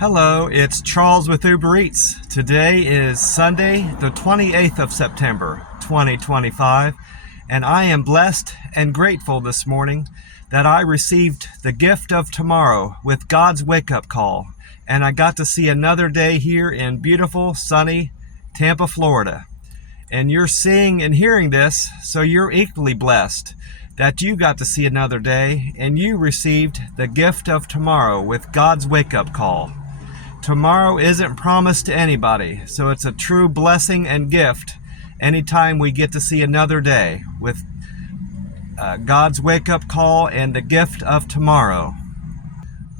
Hello, it's Charles with Uber Eats. Today is Sunday, the 28th of September, 2025, and I am blessed and grateful this morning that I received the gift of tomorrow with God's wake-up call, and I got to see another day here in beautiful, sunny Tampa, Florida. And you're seeing and hearing this, so you're equally blessed that you got to see another day and you received the gift of tomorrow with God's wake-up call. Tomorrow isn't promised to anybody, so it's a true blessing and gift anytime we get to see another day with God's wake-up call and the gift of tomorrow.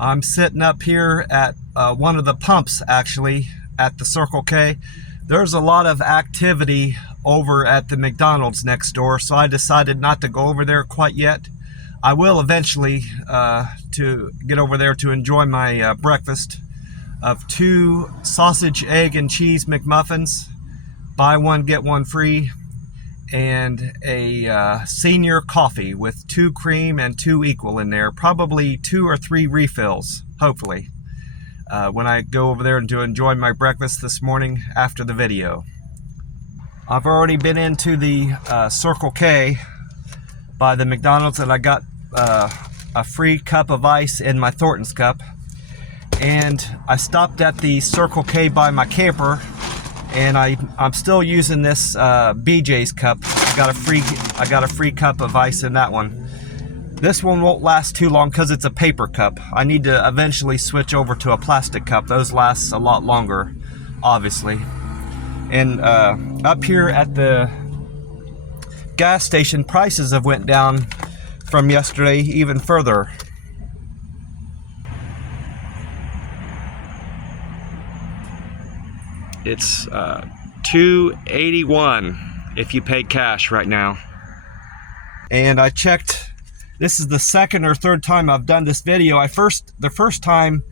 I'm sitting up here at one of the pumps, actually, at the Circle K. There's a lot of activity over at the McDonald's next door, so I decided not to go over there quite yet. I will eventually to get over there to enjoy my breakfast of 2 sausage, egg, and cheese McMuffins, buy one, get one free, and a senior coffee with 2 cream and 2 equal in there, probably 2 or 3 refills, hopefully, when I go over there and to enjoy my breakfast this morning after the video. I've already been into the Circle K by the McDonald's, and I got a free cup of ice in my Thornton's cup. And I stopped at the Circle K by my camper, and I'm still using this BJ's cup. I got a free cup of ice in that one. This one won't last too long because it's a paper cup. I need to eventually switch over to a plastic cup. Those last a lot longer, obviously. And up here at the gas station, prices have went down from yesterday even further. It's $2.81 if you pay cash right now. And I checked, this is the second or third time I've done this video. The first time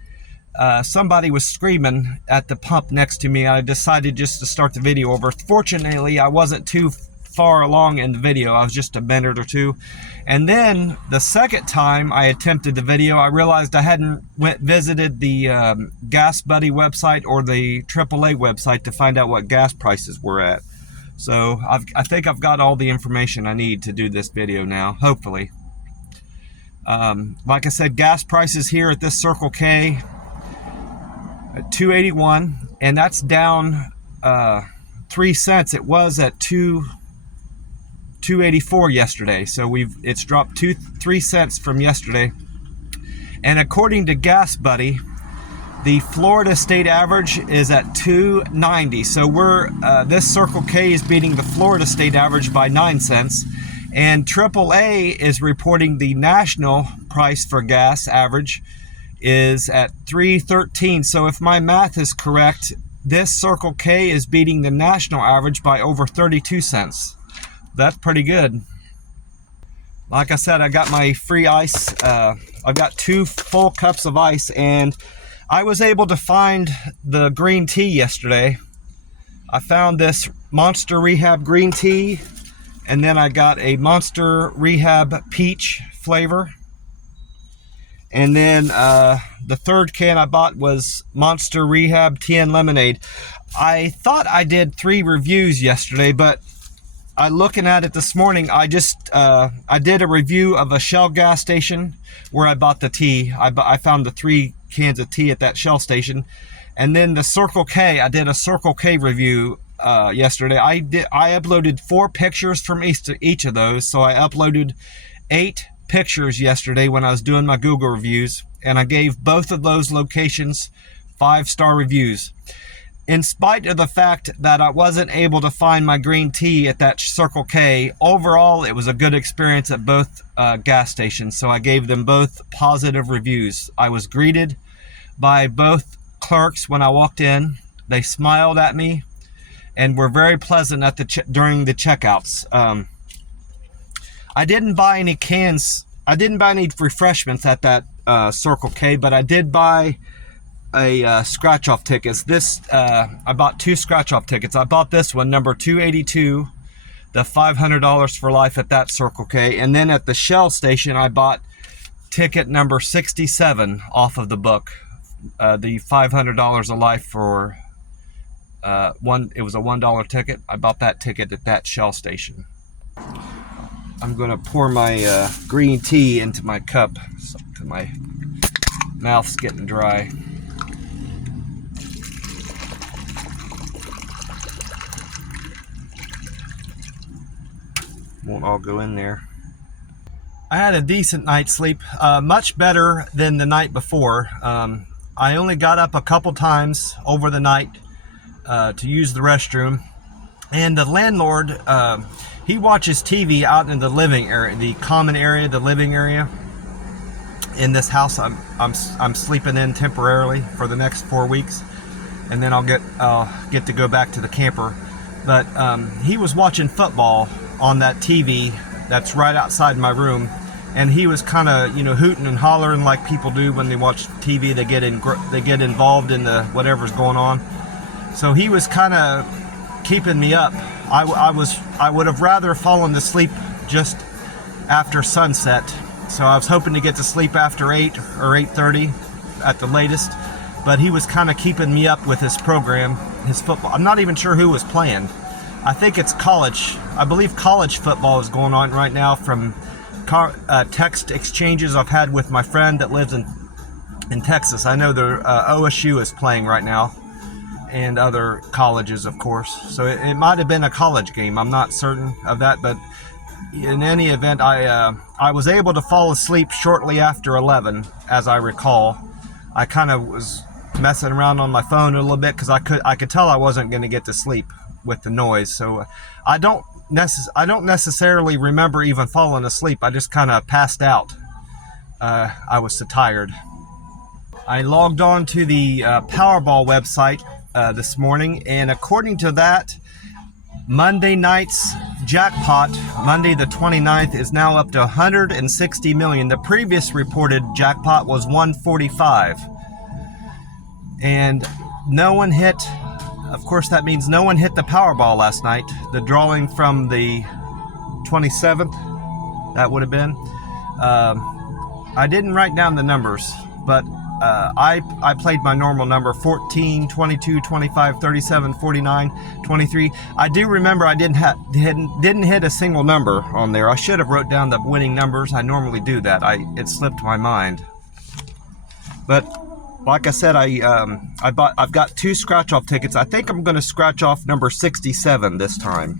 somebody was screaming at the pump next to me. I decided just to start the video over. Fortunately, I wasn't too far along in the video. I was just a minute or two. And then the second time I attempted the video, I realized I hadn't visited the Gas Buddy website or the AAA website to find out what gas prices were at. So I think I've got all the information I need to do this video now, hopefully. Like I said, gas prices here at this Circle K at $2.81, and that's down 3 cents. It was at $2.84 yesterday, so it's dropped 3 cents from yesterday. And according to Gas Buddy, the Florida state average is at $2.90. So this Circle K is beating the Florida state average by 9 cents, and AAA is reporting the national price for gas average is at $3.13. So if my math is correct, this Circle K is beating the national average by over 32 cents. That's pretty good. Like I said, I got my free ice. I've got 2 full cups of ice, and I was able to find the green tea yesterday. I found this Monster Rehab green tea, and then I got a Monster Rehab peach flavor. And then the third can I bought was Monster Rehab tea and lemonade. I thought I did 3 reviews yesterday, but looking at it this morning, I did a review of a Shell gas station where I bought the tea. I found the 3 cans of tea at that Shell station. And then the Circle K, I did a Circle K review yesterday. I uploaded 4 pictures from each of those. So I uploaded 8 pictures yesterday when I was doing my Google reviews, and I gave both of those locations 5-star reviews. In spite of the fact that I wasn't able to find my green tea at that Circle K, overall it was a good experience at both gas stations, so I gave them both positive reviews. I was greeted by both clerks when I walked in. They smiled at me and were very pleasant at during the checkouts. I didn't buy any cans. I didn't buy any refreshments at that Circle K, but I did buy a scratch-off tickets. I bought 2 scratch-off tickets. I bought this one, number 282, the $500 for life at that Circle K. And then at the Shell station, I bought ticket number 67 off of the book, the $500 a life for it was a $1 ticket. I bought that ticket at that Shell station. I'm gonna pour my green tea into my cup because my mouth's getting dry. Won't all go in there. I had a decent night's sleep, much better than the night before. I only got up a couple times over the night to use the restroom, and the landlord, he watches TV out in the living area, the common area, the living area. In this house I'm sleeping in temporarily for the next 4 weeks, and then I'll get to go back to the camper. But he was watching football on that TV that's right outside my room, and he was kind of, you know, hooting and hollering like people do when they watch TV. They get involved in the whatever's going on. So he was kind of keeping me up. I would have rather fallen to sleep just after sunset. So I was hoping to get to sleep after 8 or 8:30 at the latest. But he was kind of keeping me up with his program, his football. I'm not even sure who was playing. I think it's college. I believe college football is going on right now from text exchanges I've had with my friend that lives in Texas. I know the OSU is playing right now, and other colleges, of course. So it might have been a college game. I'm not certain of that, but in any event, I was able to fall asleep shortly after 11, as I recall. I kind of was messing around on my phone a little bit because I could tell I wasn't going to get to sleep with the noise. So I don't necessarily remember even falling asleep. I just kind of passed out. I was so tired. I logged on to the Powerball website this morning, and according to that, Monday night's jackpot, Monday the 29th, is now up to 160 million. The previous reported jackpot was 145, and no one hit. Of course, that means no one hit the Powerball last night. The drawing from the 27th, that would have been. I didn't write down the numbers, but I played my normal number: 14, 22, 25, 37, 49, 23. I do remember I didn't hit a single number on there. I should have wrote down the winning numbers. I normally do that. It slipped my mind. But like I said, I've got 2 scratch-off tickets. I think I'm going to scratch off number 67 this time,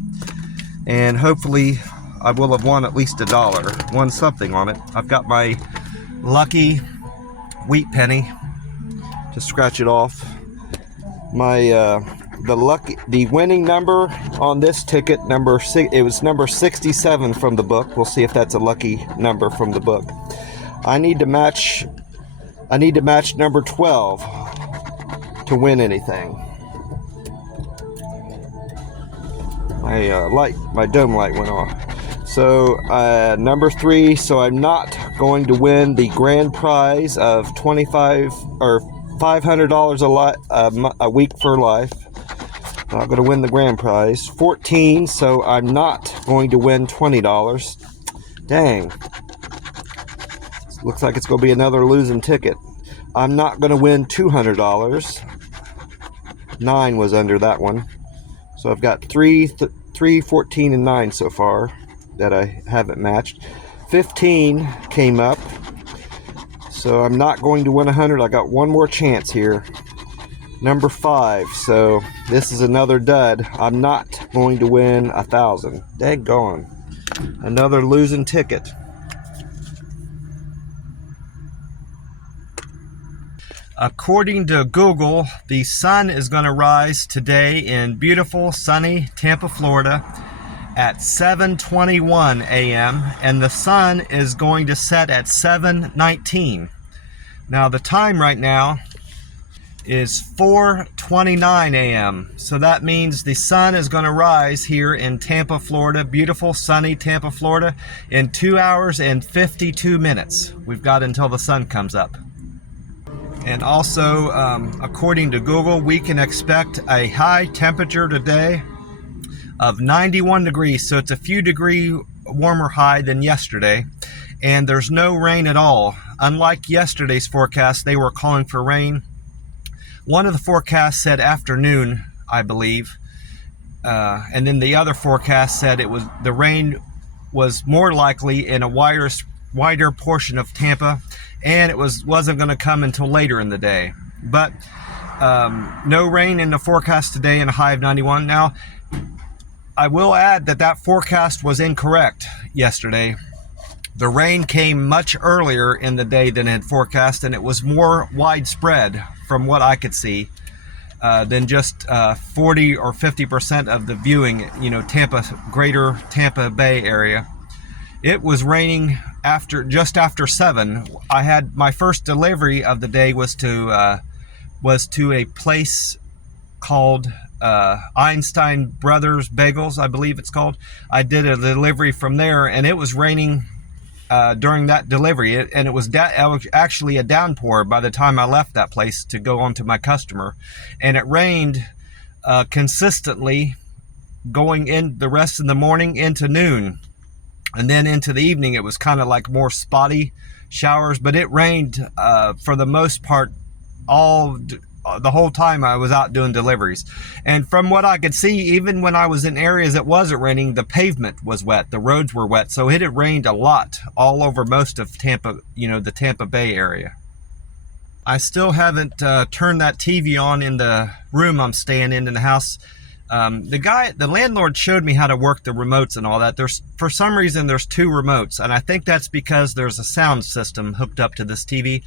and hopefully I will have won at least $1, won something on it. I've got my lucky wheat penny to scratch it off. My the winning number on this ticket, it was number 67 from the book. We'll see if that's a lucky number from the book. I need to match number 12 to win anything. My dome light went off. So number 3, so I'm not going to win the grand prize of $25 or $500 a week for life. I'm not going to win the grand prize. 14, so I'm not going to win $20. Dang. Looks like it's going to be another losing ticket. I'm not going to win $200. 9 was under that one. So I've got 3, 14, and 9 so far that I haven't matched. 15 came up. So I'm not going to win 100. I got one more chance here. Number 5. So this is another dud. I'm not going to win 1,000. Daggone. Another losing ticket. According to Google, the sun is going to rise today in beautiful, sunny Tampa, Florida at 7:21 a.m. and the sun is going to set at 7:19. Now the time right now is 4:29 a.m. So that means the sun is going to rise here in Tampa, Florida, beautiful, sunny Tampa, Florida, in 2 hours and 52 minutes. We've got until the sun comes up. And also, according to Google, we can expect a high temperature today of 91 degrees. So it's a few degrees warmer high than yesterday. And there's no rain at all. Unlike yesterday's forecast, they were calling for rain. One of the forecasts said afternoon, I believe, and then the other forecast said the rain was more likely in a wider portion of Tampa, and it wasn't going to come until later in the day. But no rain in the forecast today, and a high of 91. Now, I will add that forecast was incorrect yesterday. The rain came much earlier in the day than had forecast, and it was more widespread from what I could see than just 40 or 50% of the viewing, greater Tampa Bay area. It was raining just after 7. I had my first delivery of the day was to a place called Einstein Brothers Bagels, I believe it's called. I did a delivery from there, and it was raining during that delivery, and it was actually a downpour by the time I left that place to go on to my customer. And it rained consistently going in the rest of the morning into noon, and then into the evening it was kind of like more spotty showers, but it rained for the most part the whole time I was out doing deliveries. And from what I could see, even when I was in areas that wasn't raining, the pavement was wet, the roads were wet. So it had rained a lot all over most of Tampa, the Tampa Bay area. I still haven't turned that TV on in the room I'm staying in the house. The landlord showed me how to work the remotes and all that. For some reason, there's 2 remotes, and I think that's because there's a sound system hooked up to this TV.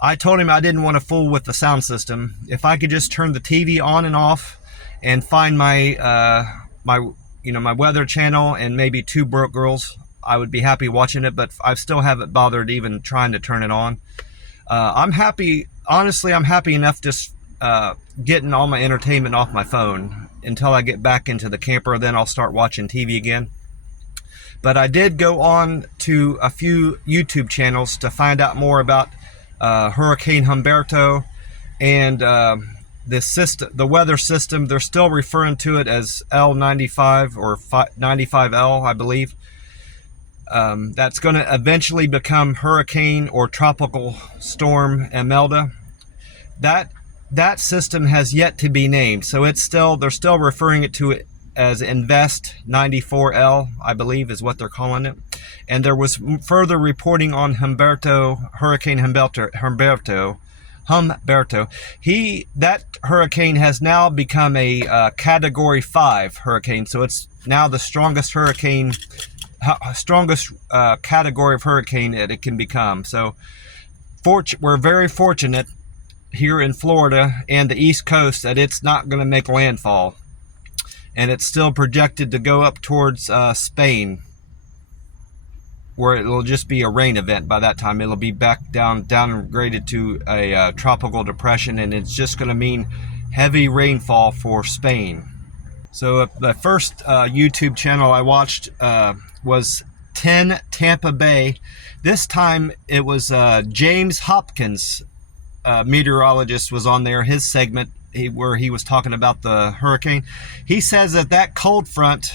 I told him I didn't want to fool with the sound system. If I could just turn the TV on and off and find my my weather channel and maybe 2 Broke Girls, I would be happy watching it, but I still haven't bothered even trying to turn it on. I'm happy, honestly, I'm happy enough just getting all my entertainment off my phone until I get back into the camper. Then I'll start watching TV again. But I did go on to a few YouTube channels to find out more about Hurricane Humberto and the weather system. They're still referring to it as L95 or 95L, I believe. That's going to eventually become Hurricane or Tropical Storm Imelda. That system has yet to be named, so they're still referring it to it as Invest 94L, I believe is what they're calling it. And there was further reporting on Hurricane Humberto. That hurricane has now become a Category 5 hurricane, so it's now the strongest category of hurricane that it can become. So we're very fortunate here in Florida and the East Coast that it's not going to make landfall, and it's still projected to go up towards Spain, where it'll just be a rain event. By that time it'll be back downgraded to a tropical depression, and it's just going to mean heavy rainfall for Spain. So the first YouTube channel I watched was 10 Tampa Bay. This time it was James Hopkins, meteorologist, was on there, his segment where he was talking about the hurricane. He says that cold front,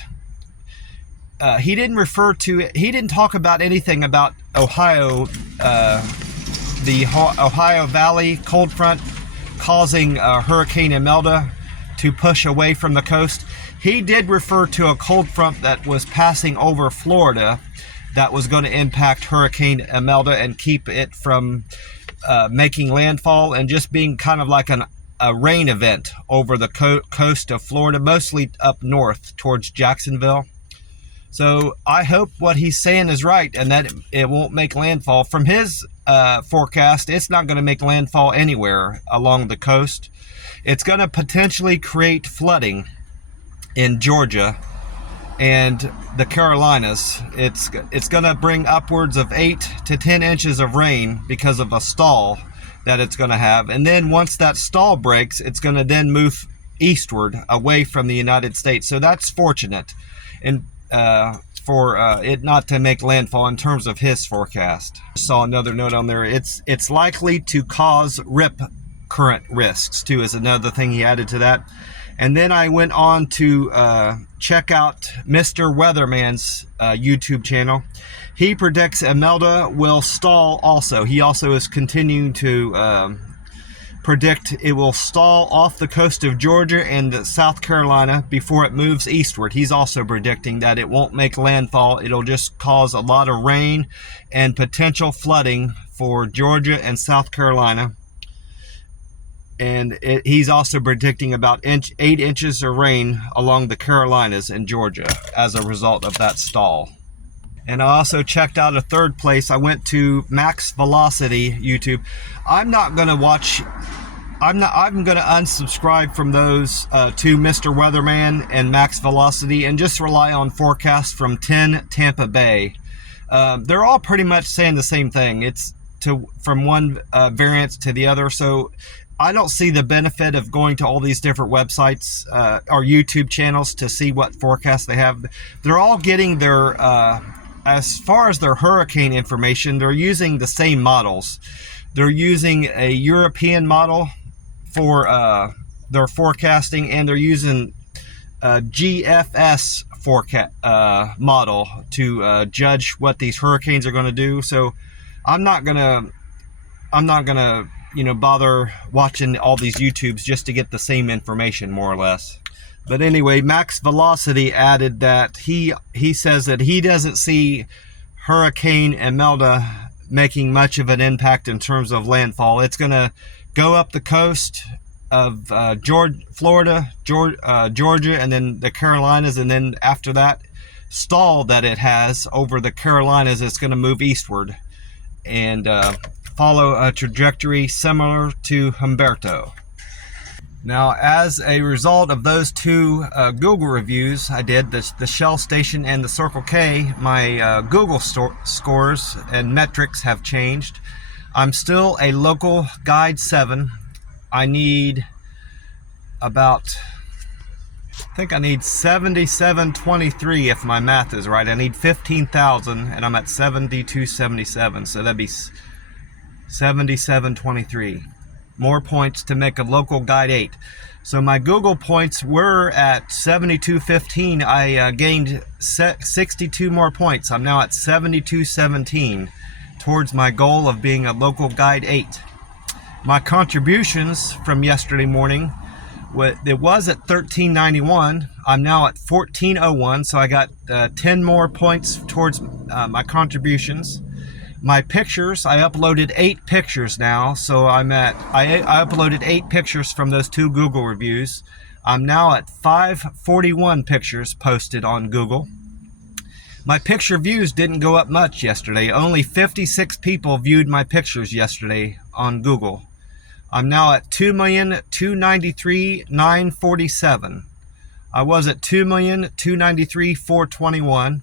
he didn't talk about anything about Ohio, the Ohio Valley cold front causing Hurricane Imelda to push away from the coast. He did refer to a cold front that was passing over Florida that was going to impact Hurricane Imelda and keep it from making landfall and just being kind of like a rain event over the coast of Florida, mostly up north towards Jacksonville. So I hope what he's saying is right and that it won't make landfall. From his forecast, it's not going to make landfall anywhere along the coast. It's going to potentially create flooding in Georgia and the Carolinas. It's going to bring upwards of 8 to 10 inches of rain because of a stall that it's going to have. And then once that stall breaks, it's going to then move eastward away from the United States. So that's fortunate, and for it not to make landfall in terms of his forecast. I saw another note on there. It's likely to cause rip current risks too, is another thing he added to that. And then I went on to check out Mr. Weatherman's YouTube channel. He predicts Imelda will stall also. He also is continuing to predict it will stall off the coast of Georgia and South Carolina before it moves eastward. He's also predicting that it won't make landfall. It'll just cause a lot of rain and potential flooding for Georgia and South Carolina. And he's also predicting about 8 inches of rain along the Carolinas and Georgia as a result of that stall. And I also checked out a third place. I went to Max Velocity YouTube. I'm going to unsubscribe from those two, Mr. Weatherman and Max Velocity, and just rely on forecasts from 10 Tampa Bay. They're all pretty much saying the same thing. It's from one variance to the other. So I don't see the benefit of going to all these different websites or YouTube channels to see what forecasts they have. They're all getting their, as far as their hurricane information, they're using the same models. They're using a European model for their forecasting, and they're using a GFS forecast model to judge what these hurricanes are going to do. So I'm not gonna bother watching all these YouTubes just to get the same information, more or less. But anyway, Max Velocity added that he says that he doesn't see Hurricane Imelda making much of an impact in terms of landfall. It's going to go up the coast of Florida, Georgia, and then the Carolinas, and then after that stall that it has over the Carolinas, it's going to move eastward and follow a trajectory similar to Humberto. Now, as a result of those two Google reviews I did, the Shell Station and the Circle K, my Google scores and metrics have changed. I'm still a local guide 7. I need about, I think I need 7723 if my math is right. I need 15,000 and I'm at 7277, so that'd be 7723. More points to make a local guide 8. So my Google points were at 7215. I gained 62 more points. I'm now at 7217 towards my goal of being a local guide 8. My contributions from yesterday morning, it was at 1391. I'm now at 1401, so I got 10 more points towards my contributions. My pictures, I uploaded 8 pictures now, so I uploaded 8 pictures from those two Google reviews. I'm now at 541 pictures posted on Google. My picture views didn't go up much yesterday. Only 56 people viewed my pictures yesterday on Google. I'm now at 2,293,947. I was at 2,293,421.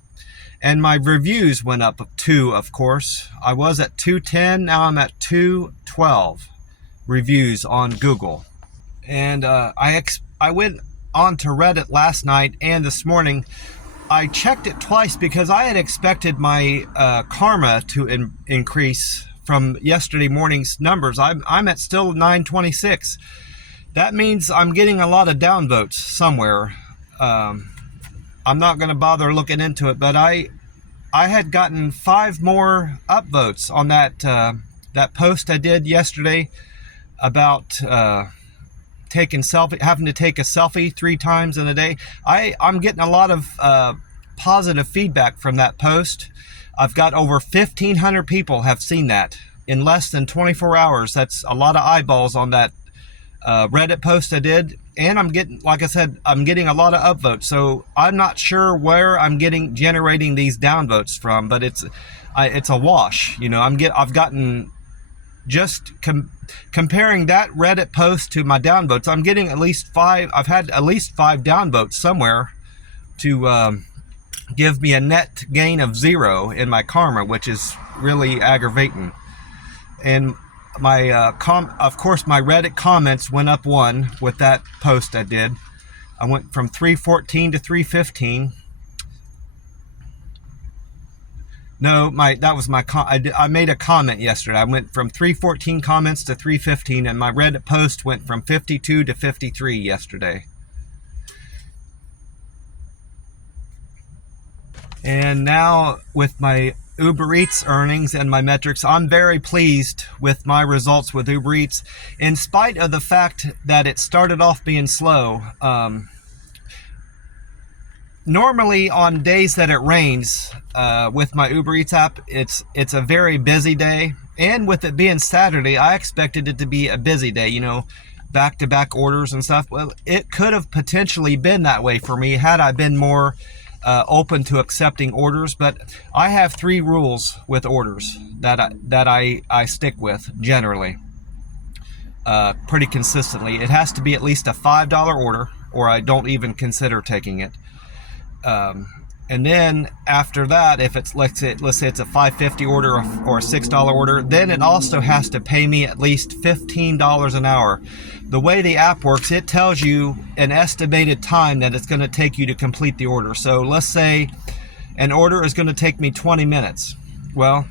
And my reviews went up 2, of course. I was at 210, now I'm at 212 reviews on Google. And I went on to Reddit last night and this morning. I checked it twice because I had expected my karma to increase from yesterday morning's numbers. I'm at still 926. That means I'm getting a lot of downvotes somewhere. I'm not going to bother looking into it, but I had gotten 5 more upvotes on that post I did yesterday about having to take a selfie 3 times in a day. I'm getting a lot of positive feedback from that post. I've got over 1,500 people have seen that in less than 24 hours. That's a lot of eyeballs on that Reddit post I did. And I'm getting, like I said, I'm getting a lot of upvotes. So I'm not sure where I'm generating these downvotes from, but it's a wash. You know, I've gotten just comparing that Reddit post to my downvotes. I'm getting at least 5. I've had at least 5 downvotes somewhere to give me a net gain of 0 in my karma, which is really aggravating. And my of course my Reddit comments went up 1 with that post I did. I went from 314 to 315. No, that was my I made a comment yesterday. I went from 314 comments to 315, and my Reddit post went from 52 to 53 yesterday. And now with my Uber Eats earnings and my metrics. I'm very pleased with my results with Uber Eats, in spite of the fact that it started off being slow. Normally on days that it rains, with my Uber Eats app, it's a very busy day. And with it being Saturday, I expected it to be a busy day, you know, back-to-back orders and stuff. Well, it could have potentially been that way for me had I been more open to accepting orders. But I have 3 rules with orders that I stick with generally, pretty consistently. It has to be at least a $5 order, or I don't even consider taking it. And then after that, if it's, let's say it's a $5.50 order or a $6 order, then it also has to pay me at least $15 an hour. The way the app works, it tells you an estimated time that it's going to take you to complete the order. So let's say an order is going to take me 20 minutes. Well,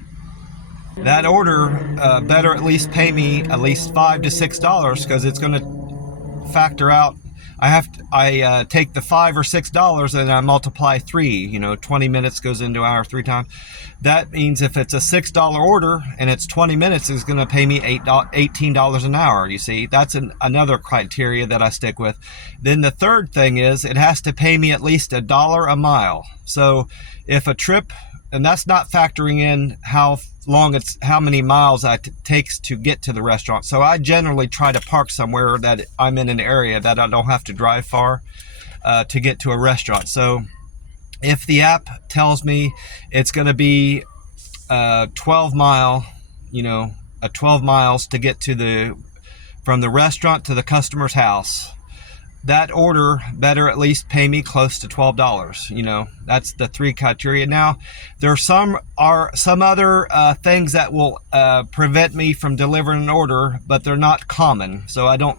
that order better at least pay me at least $5 to $6, because it's going to factor out. I take the $5 or $6 and I multiply 3. You know, 20 minutes goes into hour 3 times. That means if it's a $6 order and it's 20 minutes, it's going to pay me $18 an hour. You see, that's another criteria that I stick with. Then the third thing is it has to pay me at least $1 a mile. So if a trip, and that's not factoring in how many miles it takes to get to the restaurant. So I generally try to park somewhere that I'm in an area that I don't have to drive far to get to a restaurant. So if the app tells me it's going to be 12 miles to get from the restaurant to the customer's house, that order better at least pay me close to $12. You know, that's the 3 criteria. Now, there are some other things that will prevent me from delivering an order, but they're not common. So I don't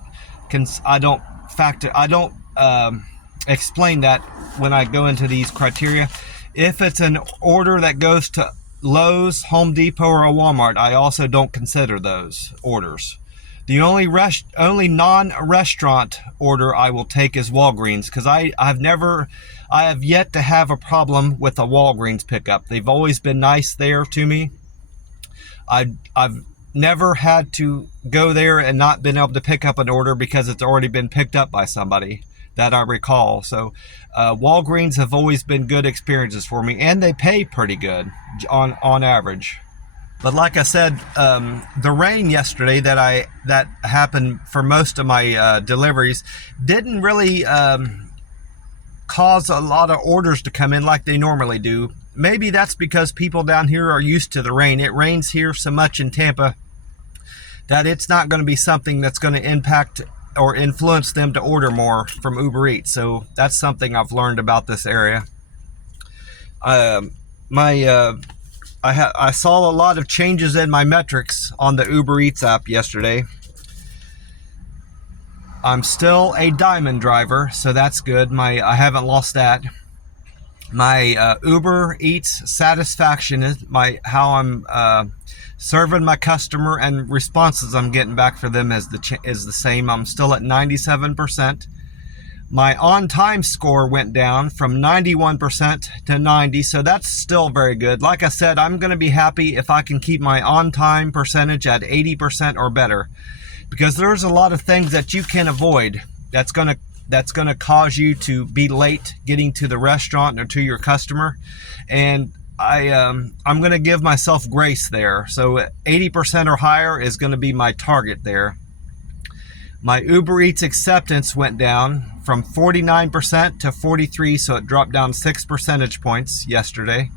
explain that when I go into these criteria. If it's an order that goes to Lowe's, Home Depot, or a Walmart, I also don't consider those orders. The only non-restaurant order I will take is Walgreens, because I have yet to have a problem with a Walgreens pickup. They've always been nice there to me. I've never had to go there and not been able to pick up an order because it's already been picked up by somebody that I recall. So Walgreens have always been good experiences for me, and they pay pretty good on average. But like I said, the rain yesterday that happened for most of my deliveries didn't really cause a lot of orders to come in like they normally do. Maybe that's because people down here are used to the rain. It rains here so much in Tampa that it's not going to be something that's going to impact or influence them to order more from Uber Eats. So that's something I've learned about this area. I saw a lot of changes in my metrics on the Uber Eats app yesterday. I'm still a diamond driver, so that's good. I haven't lost that. My Uber Eats satisfaction is how I'm serving my customer, and responses I'm getting back for them is the same. I'm still at 97%. My on-time score went down from 91% to 90, so that's still very good. Like I said, I'm going to be happy if I can keep my on-time percentage at 80% or better, because there's a lot of things that you can avoid that's going to cause you to be late getting to the restaurant or to your customer, and I'm going to give myself grace there. So 80% or higher is going to be my target there. My Uber Eats acceptance went down from 49% to 43%, so it dropped down 6 percentage points yesterday.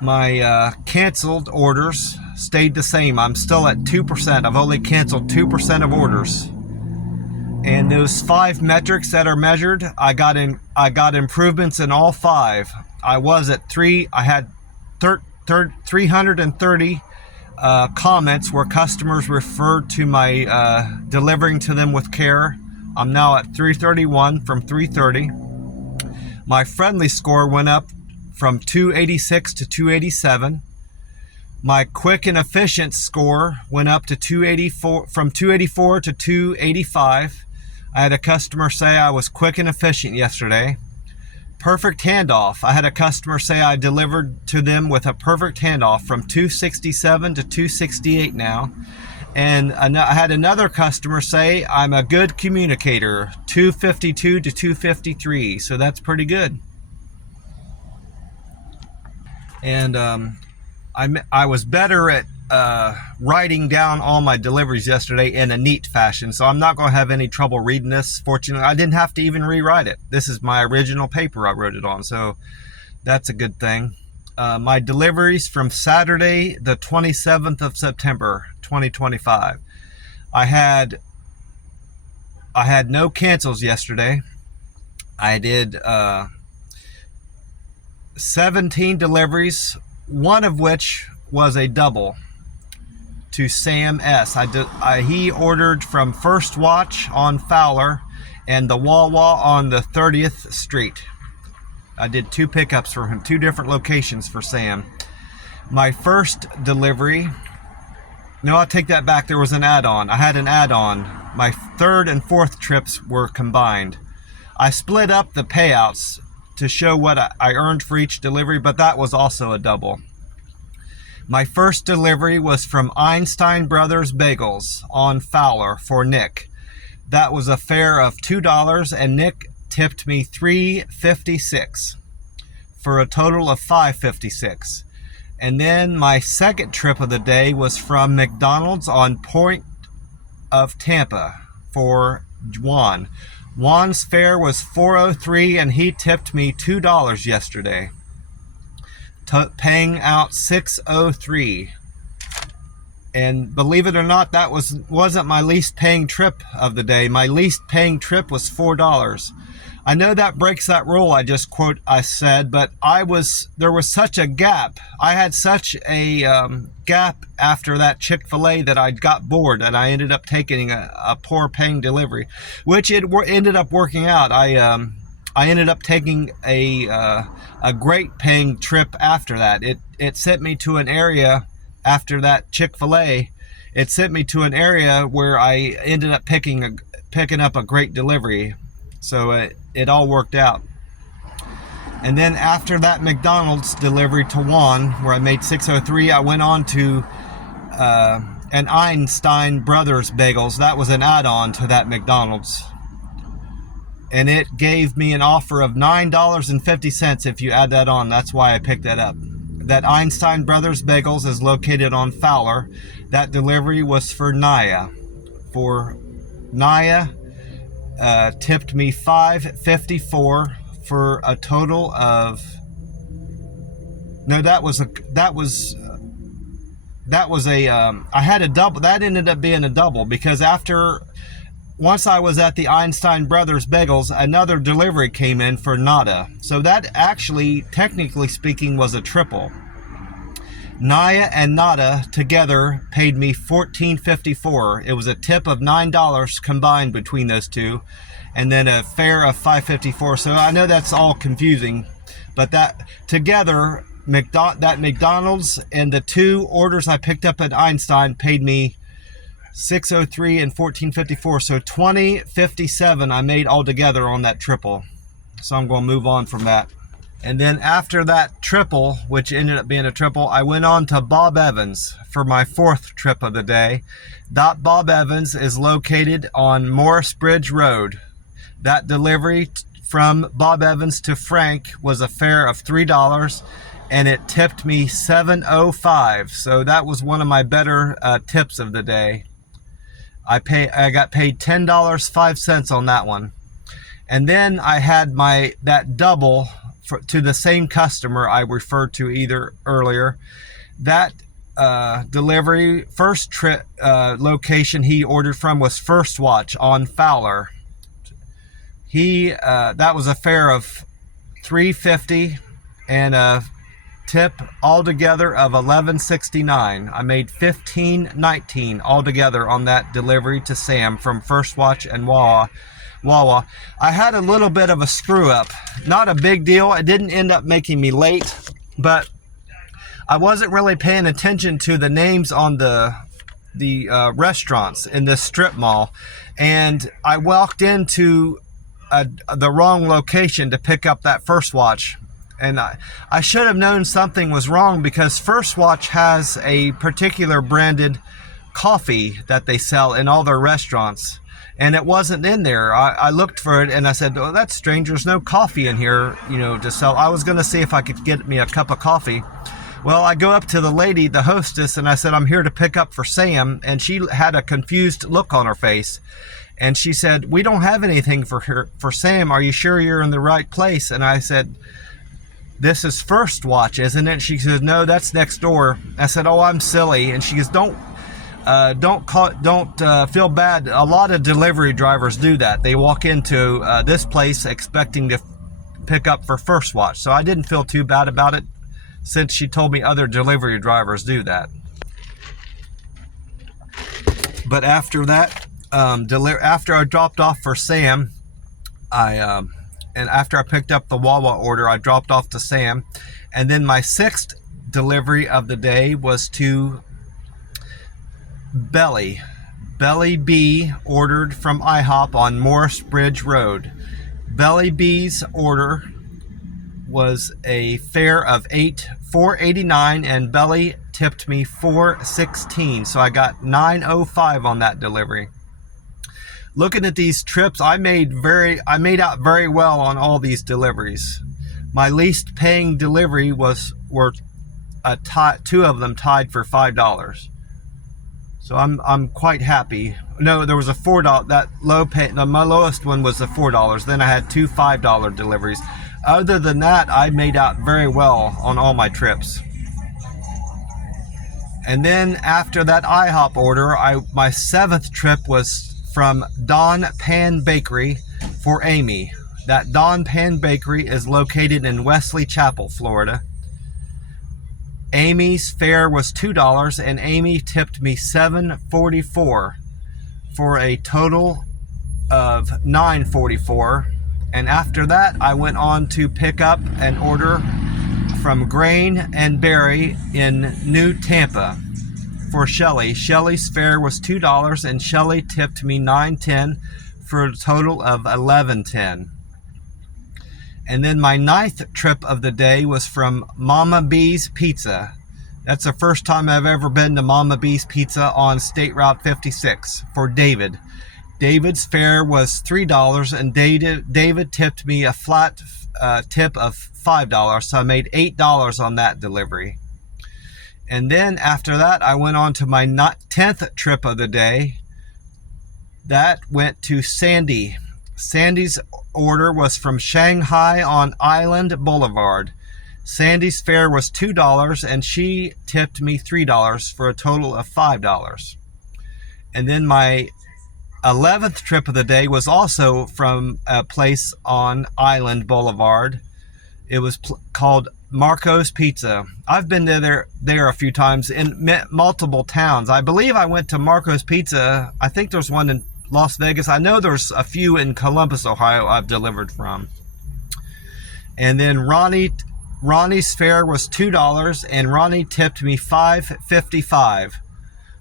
My canceled orders stayed the same. I'm still at 2%. I've only canceled 2% of orders. And those 5 metrics that are measured, I got improvements in all 5. I was at 3. I had 330 comments where customers referred to my delivering to them with care. I'm now at 331 from 330. My friendly score went up from 286 to 287. My quick and efficient score went up to 284, from 284 to 285. I had a customer say I was quick and efficient yesterday. perfect handoff. I had a customer say I delivered to them with a perfect handoff from 267 to 268 now. And I had another customer say I'm a good communicator, 252 to 253. So that's pretty good. And I was better at writing down all my deliveries yesterday in a neat fashion, so I'm not going to have any trouble reading this. Fortunately, I didn't have to even rewrite it. This is my original paper I wrote it on, so that's a good thing. My deliveries from Saturday, the 27th of September, 2025. I had no cancels yesterday. I did 17 deliveries, one of which was a double to Sam S. He ordered from First Watch on Fowler and the Wawa on the 30th Street. I did 2 pickups for him, 2 different locations for Sam. My first delivery, no, I'll take that back. There was an add-on. I had an add-on. My 3rd and 4th trips were combined. I split up the payouts to show what I earned for each delivery, but that was also a double. My first delivery was from Einstein Brothers Bagels on Fowler for Nick. That was a fare of $2, and Nick tipped me $3.56 for a total of $5.56. And then my second trip of the day was from McDonald's on Point of Tampa for Juan. Juan's fare was $4.03, and he tipped me $2 yesterday, paying out $6.03. And believe it or not, that wasn't my least paying trip of the day. My least paying trip was $4. I know that breaks that rule I said, but there was such a gap. I had such a gap after that Chick-fil-A that I got bored, and I ended up taking a poor paying delivery, which it ended up working out. I ended up taking a great paying trip after that. It sent me to an area after that Chick-fil-A. It sent me to an area where I ended up picking up a great delivery. So it all worked out. And then after that McDonald's delivery to Juan, where I made $6.03, I went on to an Einstein Brothers Bagels. That was an add-on to that McDonald's. And it gave me an offer of $9.50 if you add that on. That's why I picked that up. That Einstein Brothers Bagels is located on Fowler. That delivery was for Naya. Tipped me $5.54 for a total of, no, I had a double. That ended up being a double because once I was at the Einstein Brothers Bagels, another delivery came in for nada. So that actually, technically speaking, was a triple. Naya and nada together paid me $14.54. It was a tip of $9 combined between those two, and then a fare of $5.54. So I know that's all confusing, but that together, that McDonald's and the 2 orders I picked up at Einstein paid me $6.03 and $14.54. So $20.57 I made altogether on that triple. So I'm going to move on from that. And then after that triple, which ended up being a triple, I went on to Bob Evans for my 4th trip of the day. That Bob Evans is located on Morris Bridge Road. That delivery from Bob Evans to Frank was a fare of $3, and it tipped me $7.05. So that was one of my better tips of the day. I got paid $10.05 on that one. And then I had that double to the same customer I referred to earlier. That delivery, first trip location he ordered from was First Watch on Fowler. That was a fare of $3.50 and a tip altogether of $11.69. I made $15.19 altogether on that delivery to Sam from First Watch and Wawa. I had a little bit of a screw up. Not a big deal. It didn't end up making me late, but I wasn't really paying attention to the names on the restaurants in this strip mall, and I walked into the wrong location to pick up that First Watch. And I should have known something was wrong, because First Watch has a particular branded coffee that they sell in all their restaurants, and it wasn't in there. I looked for it and I said, oh, that's strange, there's no coffee in here, you know, to sell. I was going to see if I could get me a cup of coffee. Well, I go up to the lady, the hostess, and I said, I'm here to pick up for Sam, and she had a confused look on her face. And she said, we don't have anything for Sam. Are you sure you're in the right place? And I said, this is First Watch, isn't it? She says, no, that's next door. I said, oh, I'm silly. And she goes, don't feel bad. A lot of delivery drivers do that. They walk into this place expecting to pick up for First Watch. So I didn't feel too bad about it, since she told me other delivery drivers do that. But after that, after I dropped off for Sam, and after I picked up the Wawa order, I dropped off to Sam. And then my 6th delivery of the day was to Belly B, ordered from IHOP on Morris Bridge Road. Belly B's order was a fare of $4.89, and Belly tipped me $4.16, so I got $9.05 on that delivery. Looking at these trips, I made out very well on all these deliveries. My least paying delivery were two of them tied for $5. So I'm quite happy. No, there was a $4 that low pay. My lowest one was the $4. Then I had two $5 deliveries. Other than that, I made out very well on all my trips. And then after that IHOP order, my 7th trip was from Don Pan Bakery for Amy. That Don Pan Bakery is located in Wesley Chapel, Florida. Amy's fare was $2, and Amy tipped me $7.44 for a total of $9.44. And after that, I went on to pick up an order from Grain and Berry in New Tampa for Shelly. Shelly's fare was $2, and Shelly tipped me $9.10 for a total of $11.10. And then my 9th trip of the day was from Mama B's Pizza. That's the first time I've ever been to Mama B's Pizza on State Route 56 for David. David's fare was $3, and David tipped me a flat tip of $5, so I made $8 on that delivery. And then after that, I went on to my 10th trip of the day. That went to Sandy. Sandy's order was from Shanghai on Island Boulevard. Sandy's fare was $2, and she tipped me $3 for a total of $5. And then my 11th trip of the day was also from a place on Island Boulevard. It was called Marco's Pizza. I've been there a few times in multiple towns. I believe I went to Marco's Pizza. I think there's one in Las Vegas. I know there's a few in Columbus, Ohio I've delivered from. And then Ronnie's fare was $2, and Ronnie tipped me $5.55.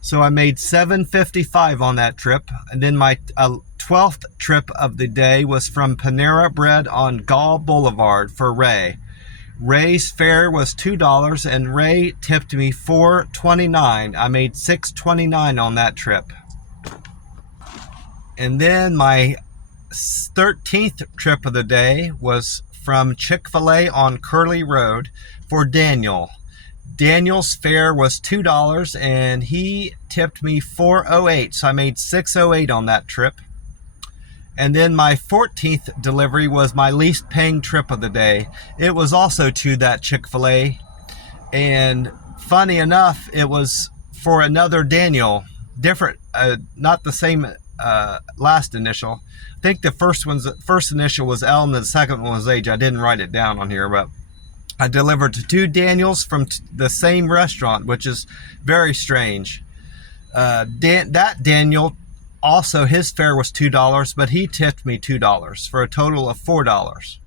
So I made $7.55 on that trip. And then my 12th trip of the day was from Panera Bread on Gall Boulevard for Ray. Ray's fare was $2, and Ray tipped me $4.29. I made $6.29 on that trip. And then my 13th trip of the day was from Chick-fil-A on Curly Road for Daniel. Daniel's fare was $2, and he tipped me $4.08, so I made $6.08 on that trip. And then my 14th delivery was my least paying trip of the day. It was also to that Chick-fil-A, and funny enough, it was for another Daniel, different, not the same last initial. I think the first initial was L and the second one was H. I didn't write it down on here, but I delivered to two Daniels from the same restaurant, which is very strange. That Daniel, also his fare was $2, but he tipped me $2 for a total of $4.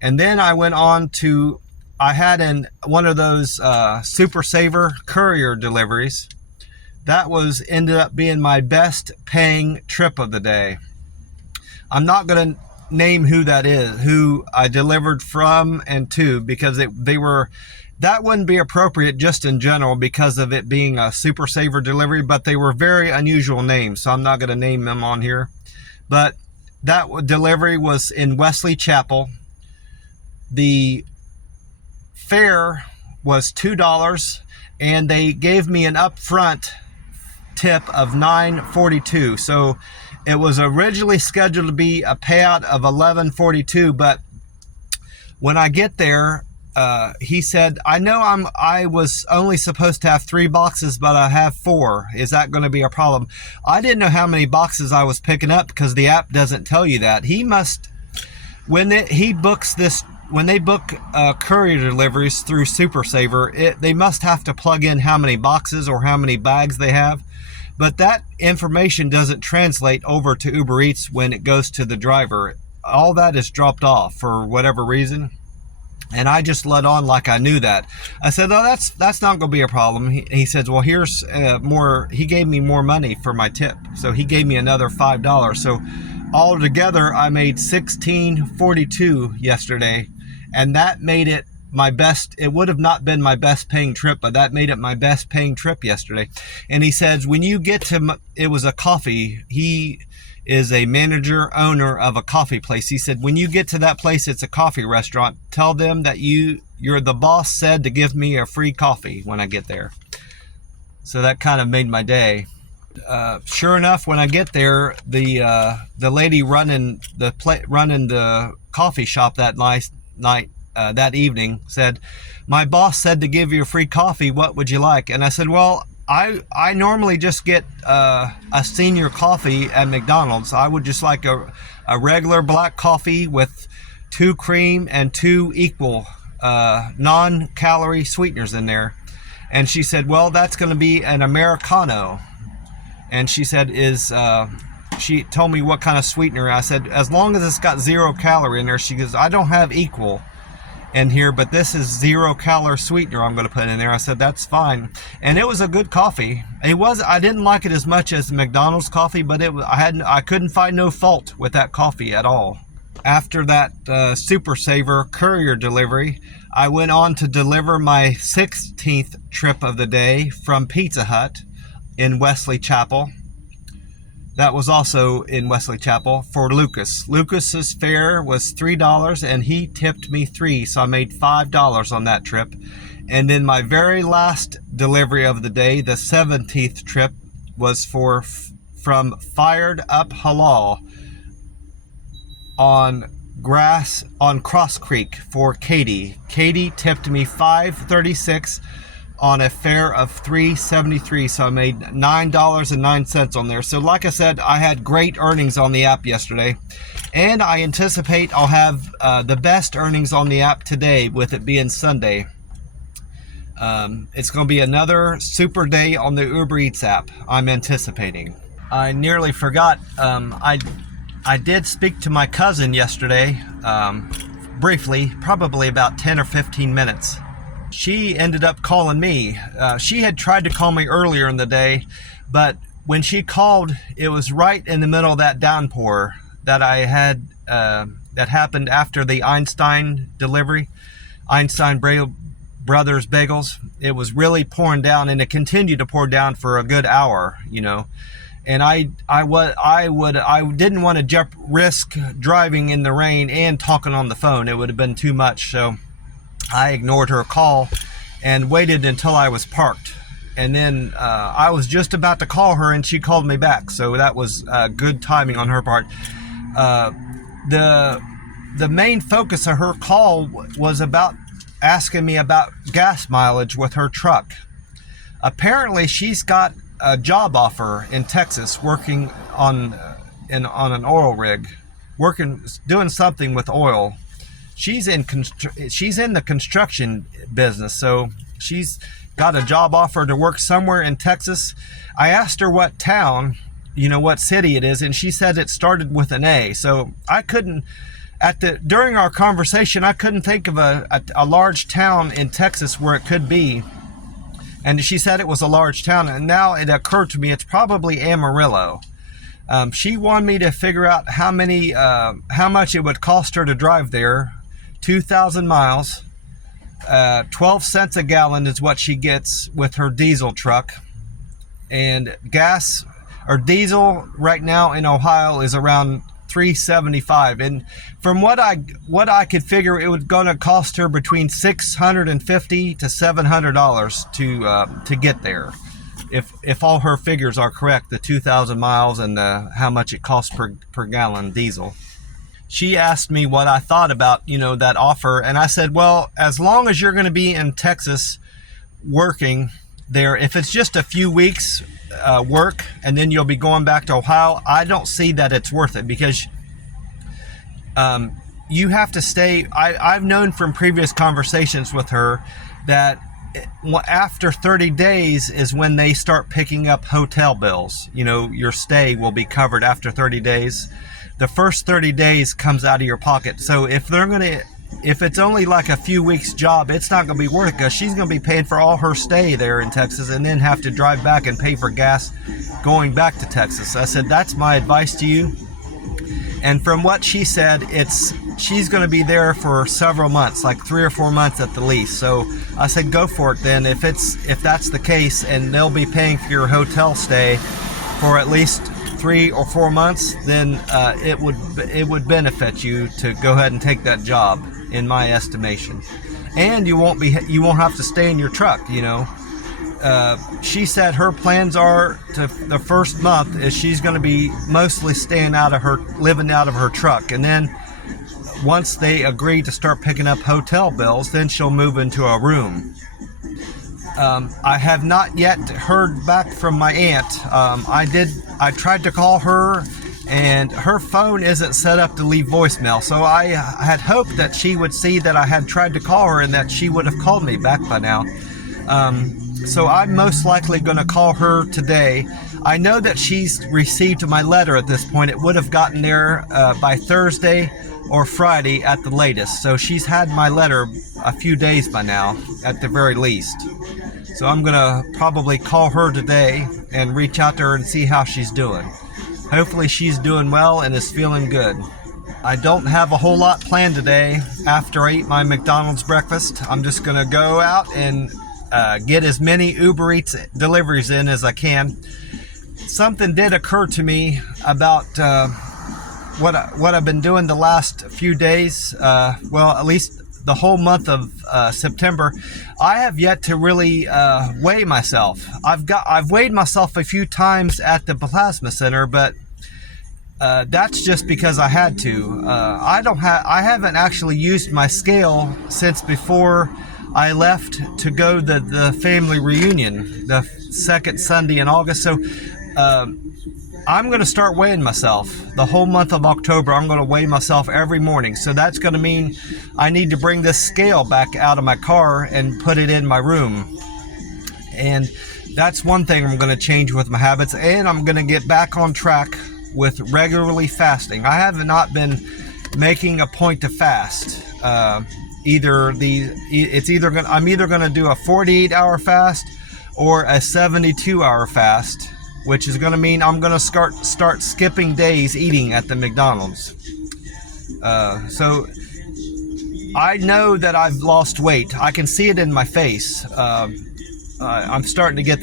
And then I went on to, I had one of those Super Saver courier deliveries. That ended up being my best paying trip of the day. I'm not going to name who that is, who I delivered from and to, because that wouldn't be appropriate just in general because of it being a Super Saver delivery, but they were very unusual names, so I'm not going to name them on here. But that delivery was in Wesley Chapel. The fare was $2, and they gave me an upfront tip of $9.42. So it was originally scheduled to be a payout of $11.42, but when I get there, he said, I was only supposed to have 3 boxes, but I have 4. Is that going to be a problem? I didn't know how many boxes I was picking up because the app doesn't tell you that. He must, when they book courier deliveries through Super Saver, they must have to plug in how many boxes or how many bags they have. But that information doesn't translate over to Uber Eats when it goes to the driver. All that is dropped off for whatever reason. And I just let on like I knew that. I said, oh, that's not going to be a problem. He says, well, here's more. He gave me more money for my tip. So he gave me another $5. So altogether, I made $16.42 yesterday. And that made it my best. It would have not been my best paying trip, but that made it my best paying trip yesterday. And he says, when you get to, it was a coffee. He is a manager, owner of a coffee place. He said, when you get to that place, it's a coffee restaurant. Tell them that you're the boss said to give me a free coffee when I get there. So that kind of made my day. Sure enough, when I get there, the lady running the coffee shop that evening said, my boss said to give you a free coffee. What would you like? And I said, well, I normally just get a senior coffee at McDonald's. I would just like a regular black coffee with 2 cream and 2 equal non-calorie sweeteners in there. And she said, well, that's going to be an Americano. And she said, she told me what kind of sweetener. I said, as long as it's got 0 calorie in there. She goes, I don't have equal in here, but this is 0 calorie sweetener I'm going to put in there. I said, that's fine. And it was a good coffee. I didn't like it as much as McDonald's coffee, but I couldn't find no fault with that coffee at all. After that Super Saver courier delivery, I went on to deliver my 16th trip of the day from Pizza Hut in Wesley Chapel. That was also in Wesley Chapel for Lucas. Lucas's fare was $3 and he tipped me $3, so I made $5 on that trip. And then my very last delivery of the day, the 17th trip, was from Fired Up Halal on Cross Creek for Katie. Katie tipped me $5.36 on a fare of $3.73, so I made $9.09 on there. So like I said, I had great earnings on the app yesterday, and I anticipate I'll have the best earnings on the app today, with it being Sunday. It's going to be another super day on the Uber Eats app, I'm anticipating. I nearly forgot, I did speak to my cousin yesterday, briefly, probably about 10 or 15 minutes. She ended up calling me. She had tried to call me earlier in the day, but when she called, it was right in the middle of that downpour that I had, that happened after the Einstein delivery, Einstein Brothers Bagels. It was really pouring down, and it continued to pour down for a good hour, And I didn't want to risk driving in the rain and talking on the phone. It would have been too much, so I ignored her call and waited until I was parked. And then I was just about to call her and she called me back. So that was good timing on her part. The main focus of her call was about asking me about gas mileage with her truck. Apparently she's got a job offer in Texas working on an oil rig, doing something with oil. She's in the construction business, so she's got a job offer to work somewhere in Texas. I asked her what town, what city it is, and she said it started with an A. So I couldn't, during our conversation, I couldn't think of a large town in Texas where it could be. And she said it was a large town, and now it occurred to me it's probably Amarillo. She wanted me to figure out how much it would cost her to drive there, 2,000 miles. 12 cents a gallon is what she gets with her diesel truck, and gas or diesel right now in Ohio is around $3.75, and from what I could figure, it was going to cost her between $650 to $700 to get there, if all her figures are correct, the 2,000 miles and how much it costs per gallon diesel. She asked me what I thought about, that offer. And I said, well, as long as you're going to be in Texas working there, if it's just a few weeks work and then you'll be going back to Ohio, I don't see that it's worth it, because you have to stay. I've known from previous conversations with her that after 30 days is when they start picking up hotel bills. Your stay will be covered after 30 days. The first 30 days comes out of your pocket. So if it's only like a few weeks job, it's not going to be worth it, because she's going to be paying for all her stay there in Texas and then have to drive back and pay for gas going back to Texas. I said, that's my advice to you. And from what she said, she's going to be there for several months, like 3 or 4 months at the least. So I said, go for it then. If that's the case, and they'll be paying for your hotel stay for at least 3 or 4 months, then it would benefit you to go ahead and take that job, in my estimation. And you won't have to stay in your truck. She said her plans are the first month is she's going to be mostly living out of her truck, and then once they agree to start picking up hotel bills, then she'll move into a room. I have not yet heard back from my aunt. I tried to call her, and her phone isn't set up to leave voicemail. So I had hoped that she would see that I had tried to call her and that she would have called me back by now. So I'm most likely going to call her today. I know that she's received my letter at this point. It would have gotten there by Thursday or Friday at the latest. So she's had my letter a few days by now, at the very least. So I'm going to probably call her today and reach out to her and see how she's doing. Hopefully she's doing well and is feeling good. I don't have a whole lot planned today after I eat my McDonald's breakfast. I'm just going to go out and get as many Uber Eats deliveries in as I can. Something did occur to me about what I've been doing the last few days, at least the whole month of September. I have yet to really weigh myself. I've weighed myself a few times at the plasma center, but that's just because I had to. I haven't actually used my scale since before I left to go to the family reunion, the second Sunday in August. So I'm going to start weighing myself. The whole month of October, I'm going to weigh myself every morning. So that's going to mean I need to bring this scale back out of my car and put it in my room. And that's one thing I'm going to change with my habits. And I'm going to get back on track with regularly fasting. I have not been making a point to fast. I'm either going to do a 48-hour fast or a 72-hour fast, which is going to mean I'm going to start skipping days eating at the McDonald's. So I know that I've lost weight. I can see it in my face. I'm starting to get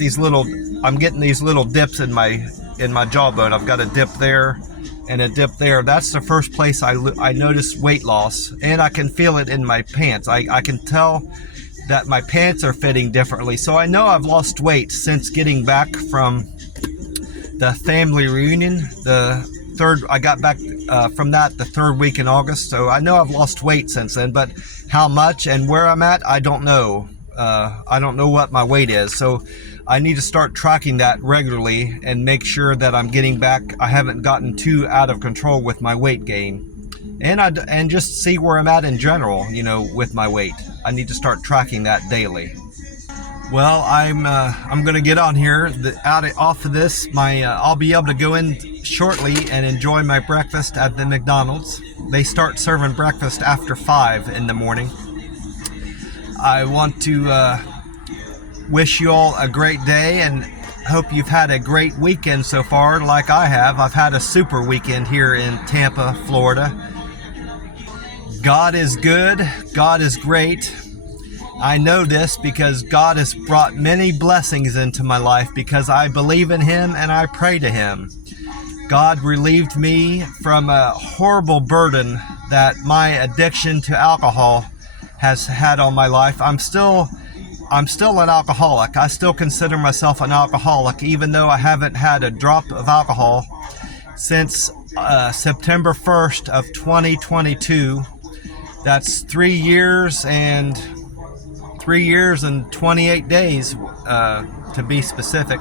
I'm getting these little dips in my jawbone. I've got a dip there and a dip there. That's the first place I notice weight loss, and I can feel it in my pants. I can tell that my pants are fitting differently. So I know I've lost weight since getting back from the family reunion. I got back from that the third week in August. So I know I've lost weight since then, but how much and where I'm at, I don't know. I don't know what my weight is. So I need to start tracking that regularly and make sure that I'm getting back. I haven't gotten too out of control with my weight gain, and just see where I'm at in general, with my weight. I need to start tracking that daily. Well, I'm going to get on here. Off of this, I'll be able to go in shortly and enjoy my breakfast at the McDonald's. They start serving breakfast after 5 in the morning. I want to wish you all a great day, and hope you've had a great weekend so far, like I have. I've had a super weekend here in Tampa, Florida. God is good. God is great. I know this because God has brought many blessings into my life because I believe in Him and I pray to Him. God relieved me from a horrible burden that my addiction to alcohol has had on my life. I'm still an alcoholic. I still consider myself an alcoholic, even though I haven't had a drop of alcohol since September 1st of 2022. That's 3 years and 28 days, to be specific.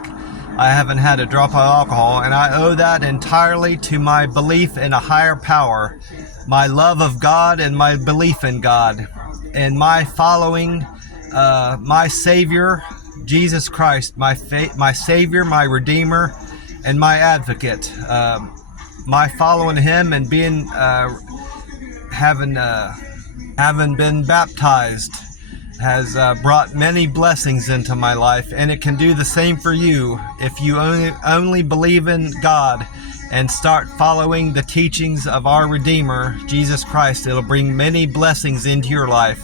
I haven't had a drop of alcohol, and I owe that entirely to my belief in a higher power, my love of God and my belief in God, and my following my Savior, Jesus Christ, my Savior, my Redeemer, and my Advocate. My following Him and being having been baptized has brought many blessings into my life, and it can do the same for you if you only believe in God and start following the teachings of our Redeemer, Jesus Christ. It'll bring many blessings into your life,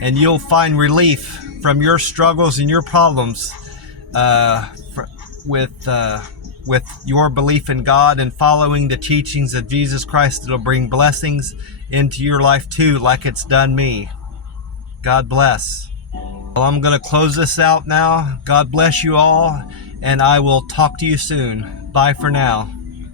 and you'll find relief from your struggles and your problems with your belief in God and following the teachings of Jesus Christ. It'll bring blessings into your life too, like it's done me. God bless. Well, I'm going to close this out now. God bless you all, and I will talk to you soon. Bye for now.